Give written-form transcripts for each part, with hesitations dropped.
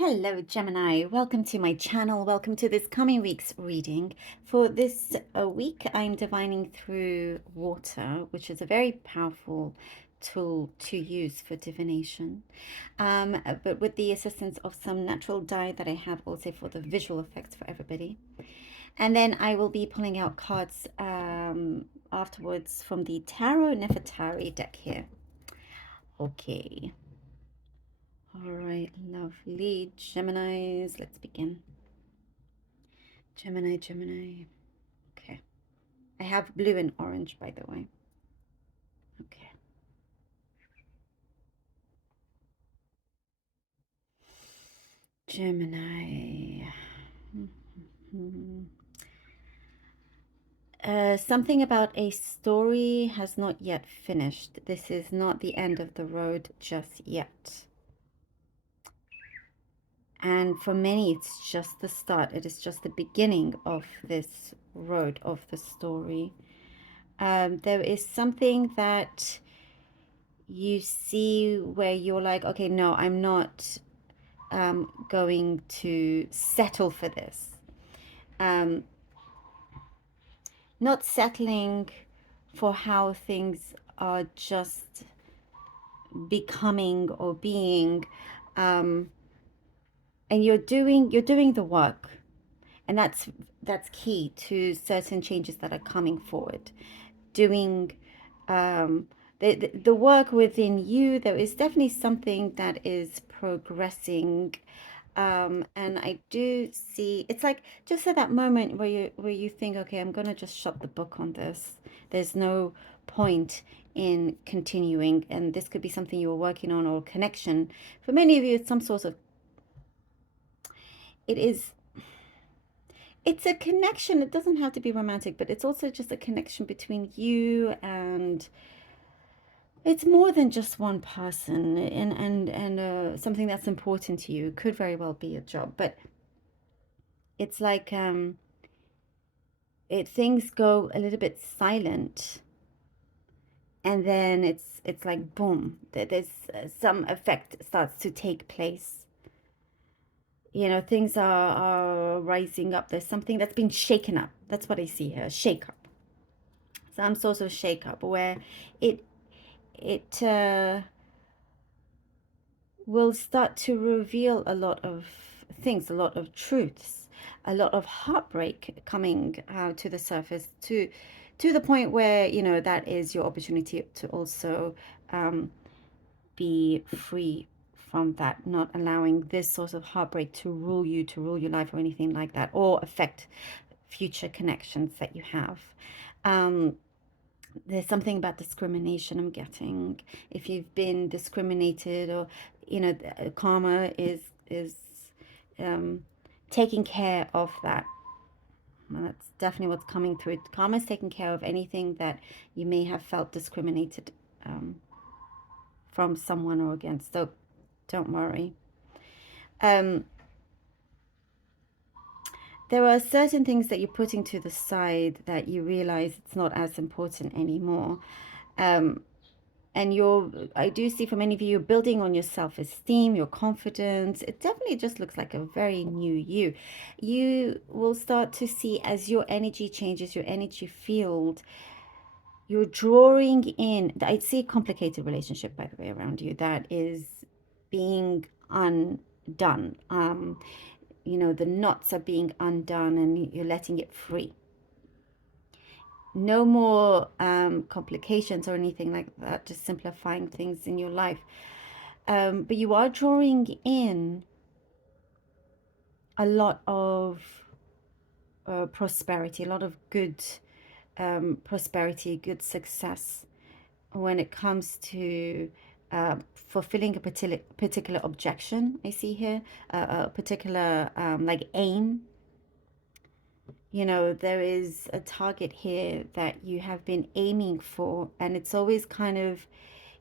Hello, Gemini. Welcome to my channel. Welcome to this coming week's reading. For this week, I'm divining through water, which is a very powerful tool to use for divination. But with the assistance of some natural dye that I have also for the visual effects for everybody. And then I will be pulling out cards afterwards from the Tarot Nefertari deck here. Okay. All right, lovely Geminis. Let's begin. Gemini. Okay. I have blue and orange, by the way. Okay. Gemini. Something about a story has not yet finished. This is not the end of the road just yet. And for many, it's just the start. It is just the beginning of this road of the story. There is something that you see where you're like, okay, no, I'm not going to settle for this. Not settling for how things are just becoming or being, and you're doing the work, and that's key to certain changes that are coming forward. Doing the work within you. There is definitely something that is progressing. And I do see it's like just at that moment where you think, okay, I'm gonna just shut the book on this. There's no point in continuing, and this could be something you were working on or connection. For many of you, it's some sort of it's a connection. It doesn't have to be romantic, but it's also just a connection between you and it's more than just one person and something that's important to you. It could very well be a job, but it's like things go a little bit silent, and then it's like boom, there's some effect starts to take place. You know, things are rising up. There's something that's been shaken up. That's what I see here, shake up. Some sort of shake up where it will start to reveal a lot of things, a lot of truths, a lot of heartbreak coming to the surface, to the point where, you know, that is your opportunity to also be free from that, not allowing this sort of heartbreak to rule you, to rule your life or anything like that, or affect future connections that you have. There's something about discrimination I'm getting. If you've been discriminated, or you know, karma is taking care of that. Well, that's definitely what's coming through. Karma is taking care of anything that you may have felt discriminated from someone or against. So don't worry. There are certain things that you're putting to the side that you realize it's not as important anymore. And I do see for many of you, you're building on your self-esteem, your confidence. It definitely just looks like a very new you. You will start to see, as your energy changes, your energy field, you're drawing in. I see a complicated relationship, by the way, around you that is being undone. You know, the knots are being undone and you're letting it free. No more complications or anything like that, just simplifying things in your life. But you are drawing in a lot of prosperity, a lot of good prosperity, good success when it comes to fulfilling a particular objection. I see here a particular like aim. You know, there is a target here that you have been aiming for, and it's always kind of,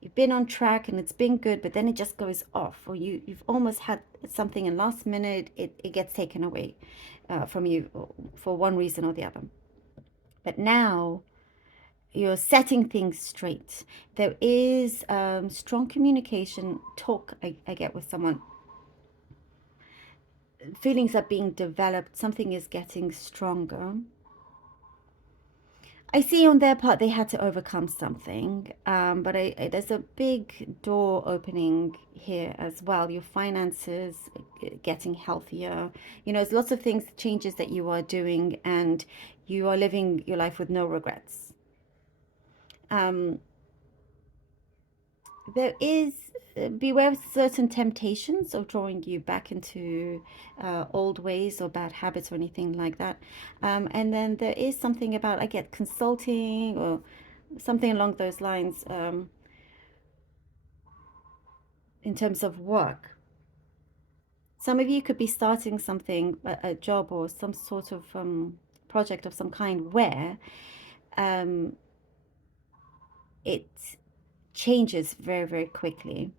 you've been on track and it's been good, but then it just goes off, or you've almost had something and last minute it gets taken away from you for one reason or the other. But now you're setting things straight. There is strong communication, talk I get with someone. feelings are being developed, something is getting stronger. I see on their part they had to overcome something, but there's a big door opening here as well. Your finances getting healthier. You know, there's lots of things, changes that you are doing, and you are living your life with no regrets. Um, there is beware of certain temptations of drawing you back into old ways or bad habits or anything like that. And then there is something about, I get consulting or something along those lines, in terms of work. Some of you could be starting something, a job or some sort of project of some kind where um, it changes very, very quickly.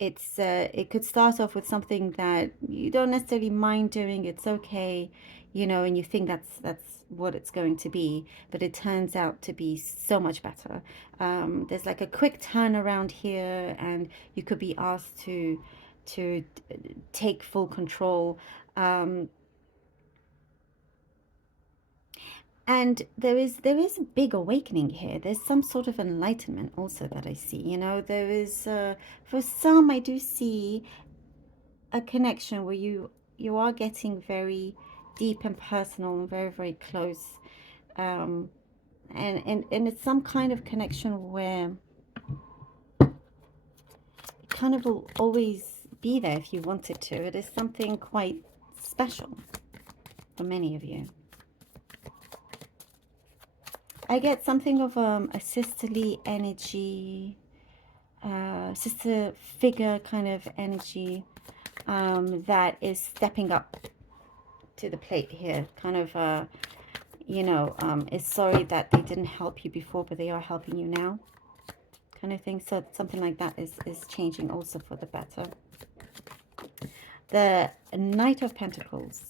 It could start off with something that you don't necessarily mind doing. It's okay, you know, and you think that's what it's going to be, but it turns out to be so much better. There's like a quick turnaround here, and you could be asked to take full control. Um, and there is a big awakening here. There's some sort of enlightenment also that I see. You know, there is for some I do see a connection where you are getting very deep and personal and very, very close, um, and it's some kind of connection where it kind of will always be there if you want it to. It is something quite special for many of you. I get something of a sisterly energy, sister figure kind of energy, that is stepping up to the plate here, kind of you know, is sorry that they didn't help you before, but they are helping you now, kind of thing. So something like that is changing also for the better. The Knight of Pentacles,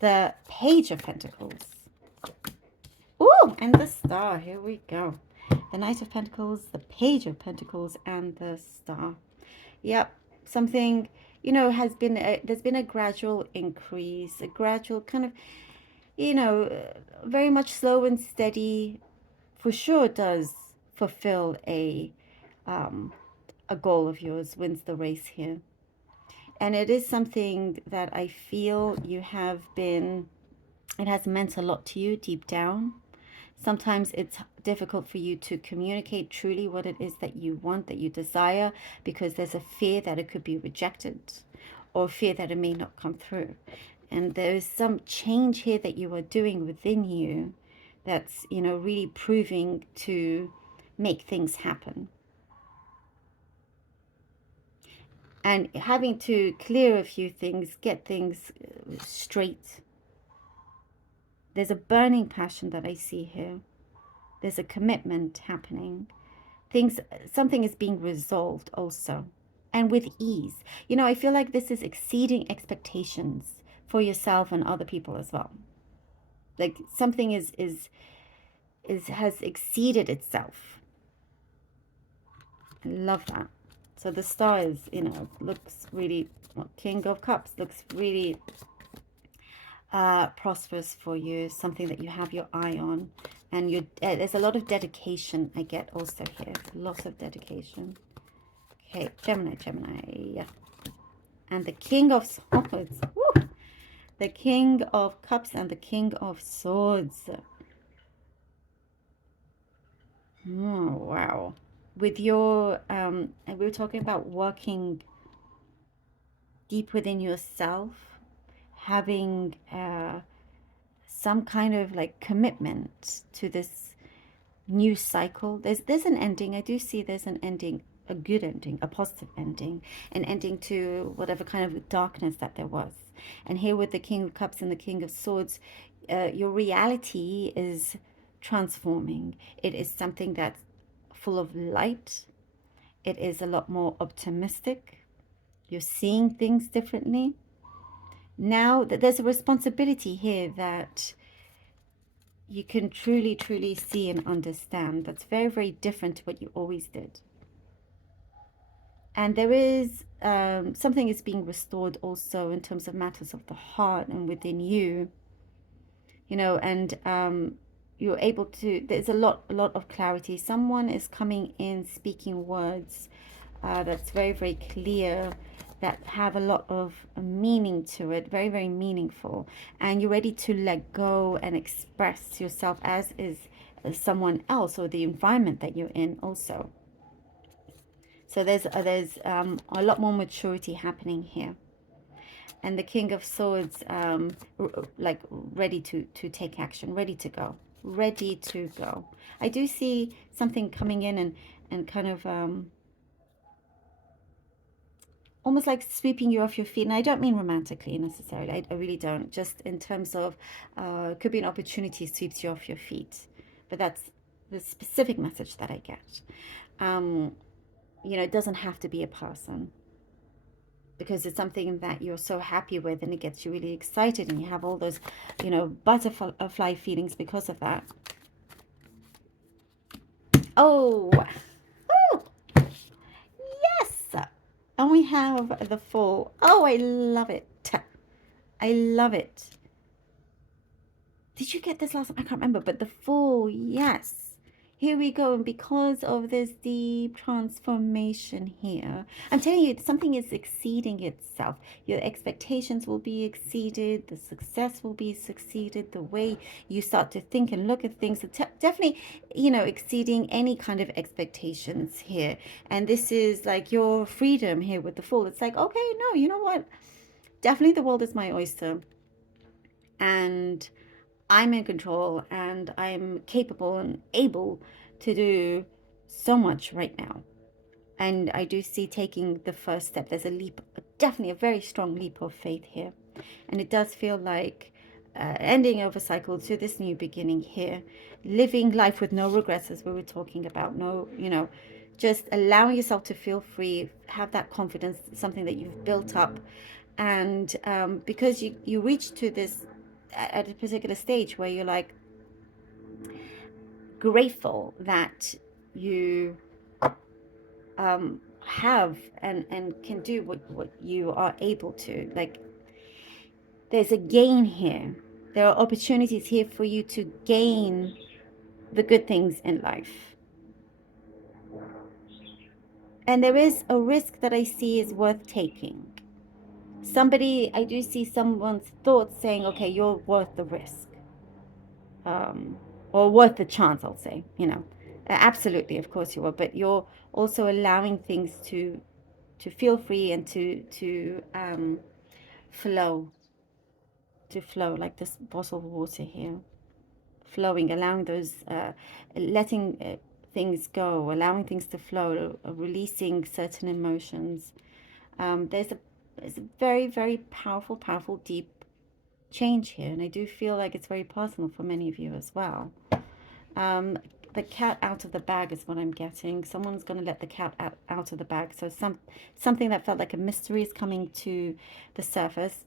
the Page of Pentacles. Ooh, and the Star. Here we go. The Knight of Pentacles, the Page of Pentacles, and the Star. Yep, something, you know, has been there's been a gradual increase, a gradual kind of, you know, very much slow and steady. For sure does fulfill a goal of yours, wins the race here. And it is something that I feel you have been, it has meant a lot to you deep down. Sometimes it's difficult for you to communicate truly what it is that you want, that you desire, because there's a fear that it could be rejected or fear that it may not come through. And there's some change here that you are doing within you that's, you know, really proving to make things happen. And having to clear a few things, get things straight. There's a burning passion that I see here. There's a commitment happening. Something is being resolved also, and with ease. You know, I feel like this is exceeding expectations for yourself and other people as well. Like something has exceeded itself. I love that. So the Star is, you know, looks really, well, King of Cups looks really prosperous for you, something that you have your eye on. And you there's a lot of dedication I get also here. Lots of dedication. Okay, Gemini. And the King of Swords. Woo! The King of Cups and the King of Swords. Oh, wow. With your, and we were talking about working deep within yourself, having some kind of like commitment to this new cycle. There's an ending. I do see there's an ending, a good ending, a positive ending, an ending to whatever kind of darkness that there was. And here with the King of Cups and the King of Swords, your reality is transforming. It is something that's full of light. It is a lot more optimistic. You're seeing things differently. Now that there's a responsibility here that you can truly, truly see and understand. That's very, very different to what you always did. And there is something is being restored also in terms of matters of the heart and within you, you know, and you're able to, there's a lot of clarity. Someone is coming in speaking words that's very, very clear, that have a lot of meaning to it, very, very meaningful. And you're ready to let go and express yourself as is someone else, or the environment that you're in also. So there's a lot more maturity happening here. And the King of Swords, like ready to take action, ready to go, ready to go. I do see something coming in and kind of almost like sweeping you off your feet. And I don't mean romantically necessarily. I really don't. Just in terms of could be an opportunity sweeps you off your feet. But that's the specific message that I get. You know, it doesn't have to be a person, because it's something that you're so happy with and it gets you really excited and you have all those, you know, butterfly feelings because of that. Oh, oh, yes. And we have the Fool. Oh, I love it. I love it. Did you get this last time? I can't remember, but the Fool, yes. Here we go. And because of this deep transformation here, I'm telling you, something is exceeding itself. Your expectations will be exceeded. The success will be succeeded. The way you start to think and look at things, definitely, you know, exceeding any kind of expectations here. And this is like your freedom here with the Fool. It's like, okay, no, you know what? Definitely the world is my oyster. And I'm in control and I'm capable and able to do so much right now. And I do see taking the first step. There's a leap, definitely a very strong leap of faith here. And it does feel like ending of a cycle to this new beginning here. Living life with no regrets, as we were talking about. No, you know, just allowing yourself to feel free, have that confidence, something that you've built up. And because you reach to this at a particular stage where you're like grateful that you have and can do what you are able to. Like, there's a gain here. There are opportunities here for you to gain the good things in life. And there is a risk that I see is worth taking. Somebody, I do see someone's thoughts saying, okay, you're worth the risk. Or worth the chance, I'll say, you know. Absolutely, of course you are, but you're also allowing things to feel free and to flow, to flow like this bottle of water here, flowing, allowing those, letting things go, allowing things to flow, releasing certain emotions. There's a very, very powerful, powerful, deep change here, and I do feel like it's very personal for many of you as well. Um, the cat out of the bag is what I'm getting. Someone's going to let the cat out of the bag. So something that felt like a mystery is coming to the surface.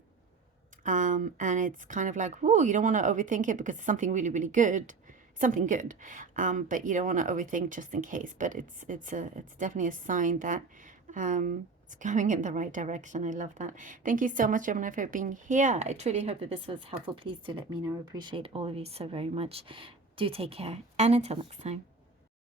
And it's kind of like, ooh, you don't want to overthink it because it's something really, really good, something good. But you don't want to overthink just in case. But it's definitely a sign that it's going in the right direction. I love that. Thank you so much, Gemini, for being here. I truly hope that this was helpful. Please do let me know. I appreciate all of you so very much. Do take care, and until next time.